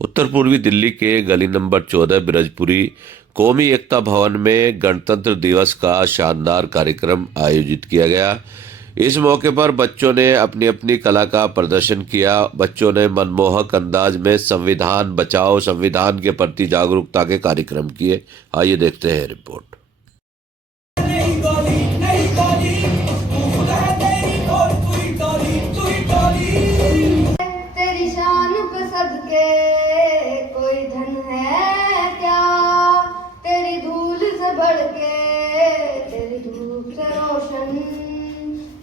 उत्तर पूर्वी दिल्ली के गली नंबर 14 बिरजपुरी कौमी एकता भवन में गणतंत्र दिवस का शानदार कार्यक्रम आयोजित किया गया। इस मौके पर बच्चों ने अपनी अपनी कला का प्रदर्शन किया। बच्चों ने मनमोहक अंदाज में संविधान बचाओ, संविधान के प्रति जागरूकता के कार्यक्रम किए। आइए देखते हैं रिपोर्ट। तेरी शान पे सदके कोई धन है क्या, तेरी धूल से बढ़ के, तेरी धूप से रोशन,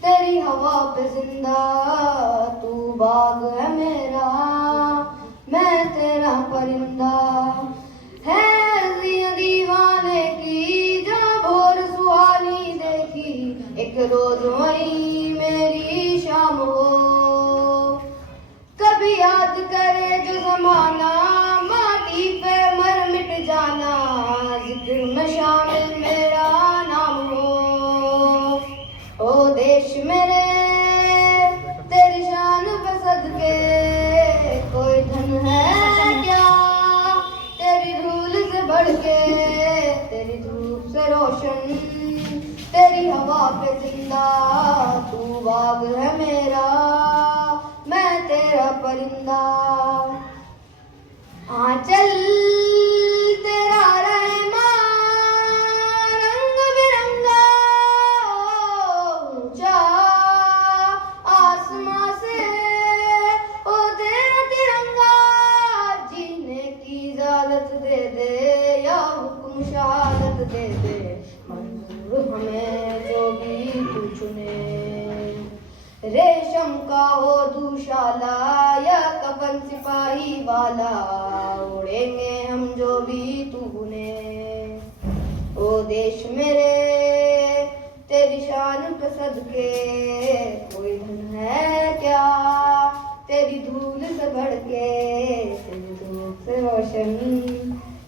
तेरी हवा पे जिंदा, तू बाग है मेरा, मैं तेरा परिंदा। है जिया दीवाने की जहाँ भोर सुहानी देखी, एक रोज वही मेरी शाम हो। कभी याद करे जो जमाना, माटी पे मर मिट जाना, जिक्र में शामिल मेरा नाम हो। ओ देश मेरे तेरी शान पे सदके कोई धन है क्या, तेरी धूल से बढ़ के, तेरी धूप से रोशन, तेरी हवा पे जिंदा, तू बाग है मेरा, मैं तेरा परिंदा। आंचल तेरा रहमान रंग बिरंगा, ऊंचा आसमां से ओ तेरा तिरंगा, जीने की इजाजत दे दे या हुक्म शहादत दे दे, मंजूर हमें जो भी तू चुने। रेशम का हो दुशाला या कफन सिपाही वाला, उड़ेंगे हम जो भी तू बुने। ओ देश मेरे तेरी शान पे सदके कोई धन है क्या, तेरी धूल से बढ़ के, तेरी धूप से रोशन,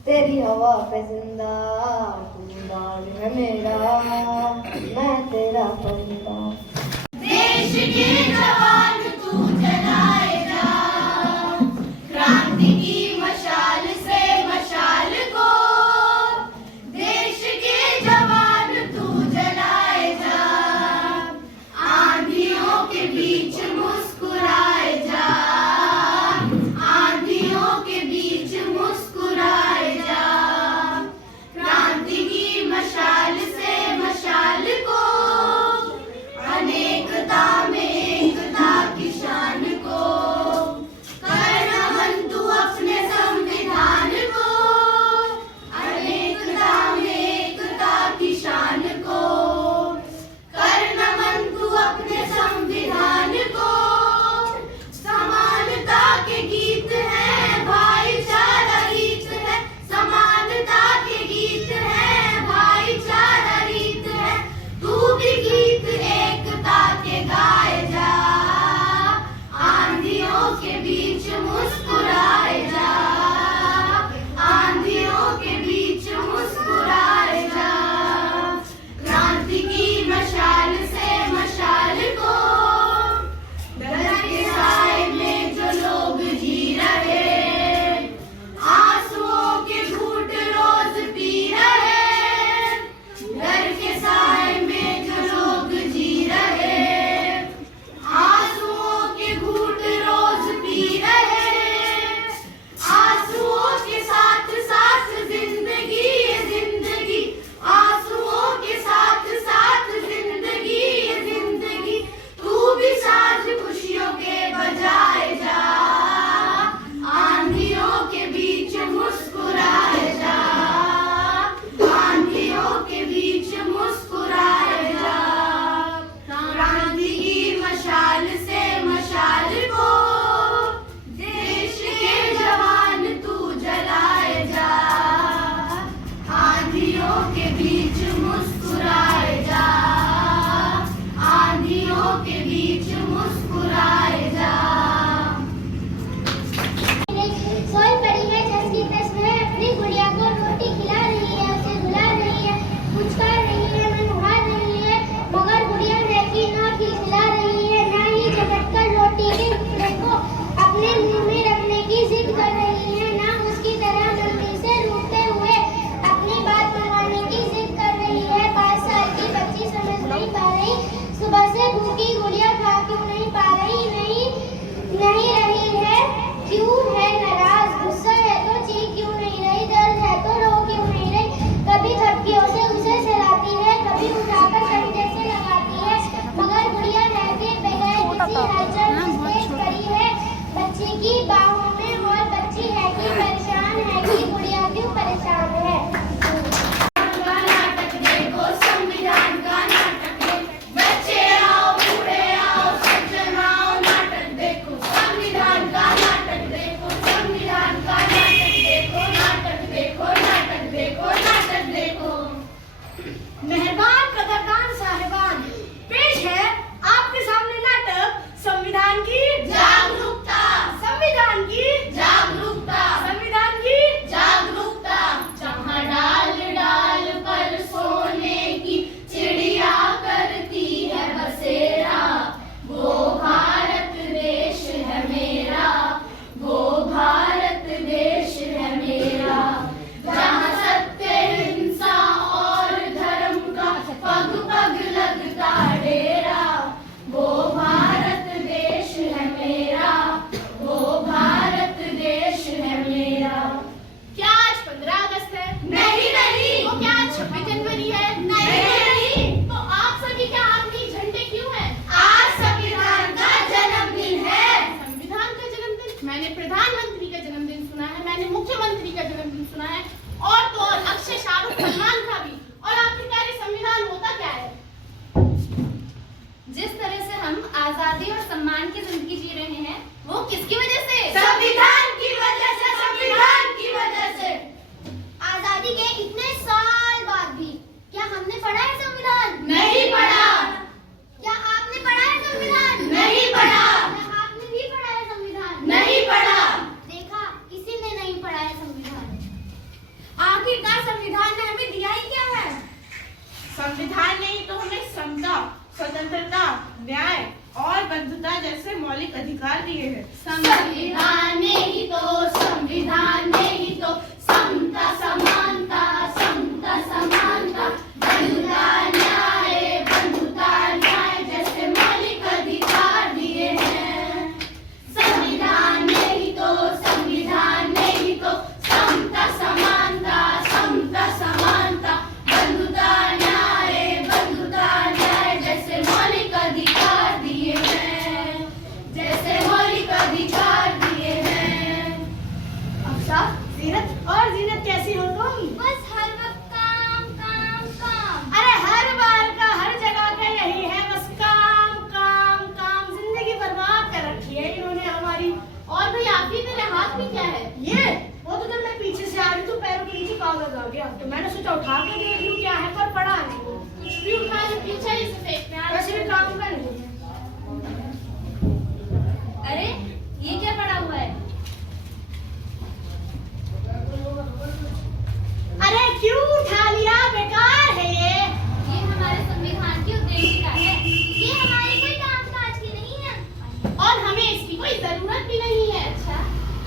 तेरी हवा पे जिंदा, तू बाग है मेरा, मैं तेरा परिंदा। देश के जवान तू जलाए जा, क्रांति की मशाल से मशाल को, देश के जवान तू जलाए जा, आंधियों के बीच मुस्कुराए जा, आंधियों के बीच मुस्कुराए जा, क्रांति की मशाल से मशाल को, प्रधानमंत्री का जन्मदिन सुना है, मैंने मुख्यमंत्री का जन्मदिन सुना है, और तो और अक्षय शाहरुख सलमान का भी। और आखिरकार ये संविधान होता क्या है? जिस तरह से हम आजादी और सम्मान की जिंदगी जी रहे हैं, वो किसकी वजह से? संविधान की वजह से, संविधान की वजह से। आजादी के इतने साल बाद भी क्या हमने पढ़ा है संविधान? नहीं पढ़ा। क्या आपने पढ़ा है संविधान? नहीं पढ़ा। क्या आपने भी पढ़ा है संविधान? नहीं पढ़ा। देखा, किसी ने नहीं पढ़ा है संविधान। आखिरकार संविधान ने हमें दिया ही क्या है? संविधान ने ही तो हमें समता, स्वतंत्रता, न्याय और बंधुता जैसे मौलिक अधिकार दिए हैं। संविधान ने ही तो, संविधान ने ही तो समता, समानता, समता, समानता, बंधुता, न्याय, बंधुता, न्याय जैसे मौलिक अधिकार दिए हैं। संविधान ने ही तो, संविधान ने ही तो समता, समानता, समता, समानता, बंधुता, न्याय, बंधुता, न्याय जैसे मौलिक अधिकार दिए हैं, जैसे मौलिक अधिकार दिए हैं। अच्छा, जीनत और जीनत कैसी हो तुम? बस हर वक्त काम काम काम। अरे हर बार का हर जगह का यही है, बस काम काम काम। जिंदगी बर्बाद कर रखी है इन्होंने हमारी। और भाई आप ही मेरे हाथ में क्या है? ये वो तो जब मैं पीछे से आ रही तो पैरों के नीचे कागज आ गया, तो मैंने सोचा उठा के देख लूं क्या है, पर पड़ा नहीं। कुछ भी उठा के पीछे ही से फेंकते हैं। वैसे भी काम का नहीं। अरे ये क्या पड़ा हुआ है? अरे क्यों उठा लिया, बेकार है ये हमारे संविधान की उद्देशिका है। ये हमारे कोई कामकाज की नहीं है। और हमें इसकी कोई जरूरत भी नहीं है। अच्छा,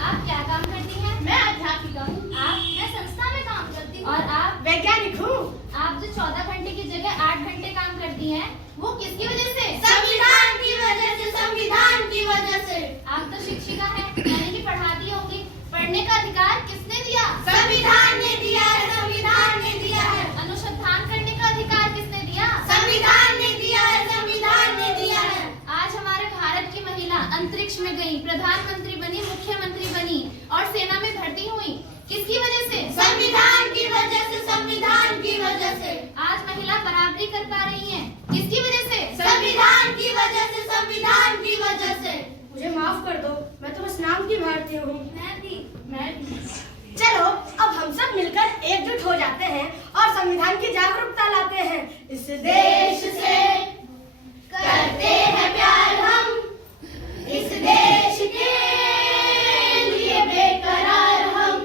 आप क्या काम करती हैं? मैं अध्यापिका हूँ। मैं संस्था में काम करती हूँ। और आप? वैज्ञानिक हूँ। आप जो 14 घंटे की जगह 8 घंटे काम करती हैं, वो किसकी वजह से? संविधान की वजह से, संविधान की वजह से। आप तो शिक्षिका हैं, यानी कि पढ़ाती होंगी। पढ़ने का अधिकार किसने दिया? संविधान ने दिया है, संविधान ने दिया है। अनुसंधान करने का अधिकार किसने दिया? संविधान ने दिया है, संविधान ने दिया है। आज हमारे भारत की महिला अंतरिक्ष में गई, प्रधानमंत्री बनी, मुख्यमंत्री बनी और सेना में भर्ती हुई। किसकी वजह से? संविधान की वजह से, संविधान की वजह से। आज महिला बराबरी कर पा रही हैं। किसकी वजह से? संविधान की वजह से, संविधान की वजह से। मुझे माफ कर दो, मैं तो बस नाम की भारतीय हूँ। मैं भी। चलो अब हम सब मिलकर एकजुट हो जाते हैं और संविधान की जागरूकता लाते हैं। इस देश से करते हैं प्यार हम, इस देश के लिए बेकरार हम,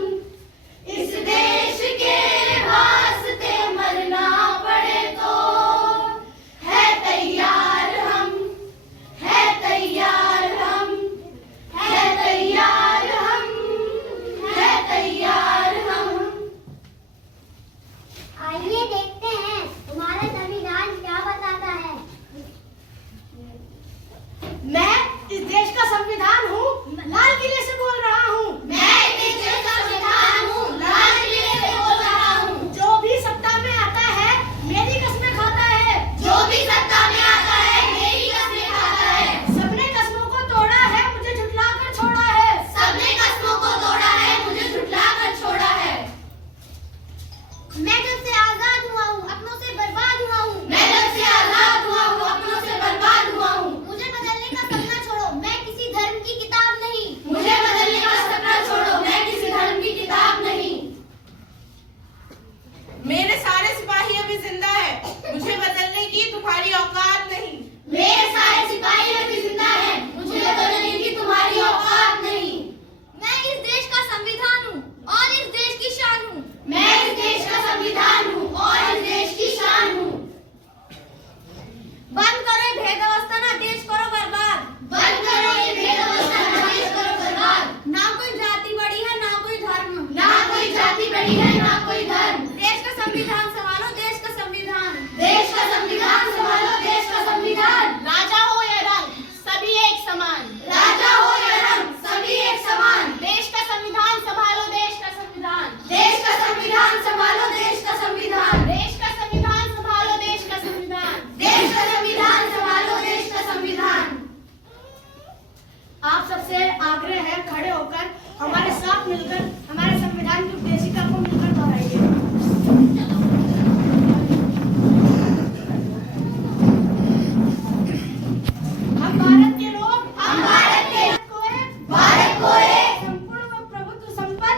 इस देश के वास्ते मरना पड़े तो है तैयार हम, है तैयार हम, है तैयार हम, है तैयार हम। आइए देखते हैं तुम्हारा संविधान क्या बताता है।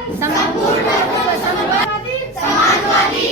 समानवादी, समाजवादी,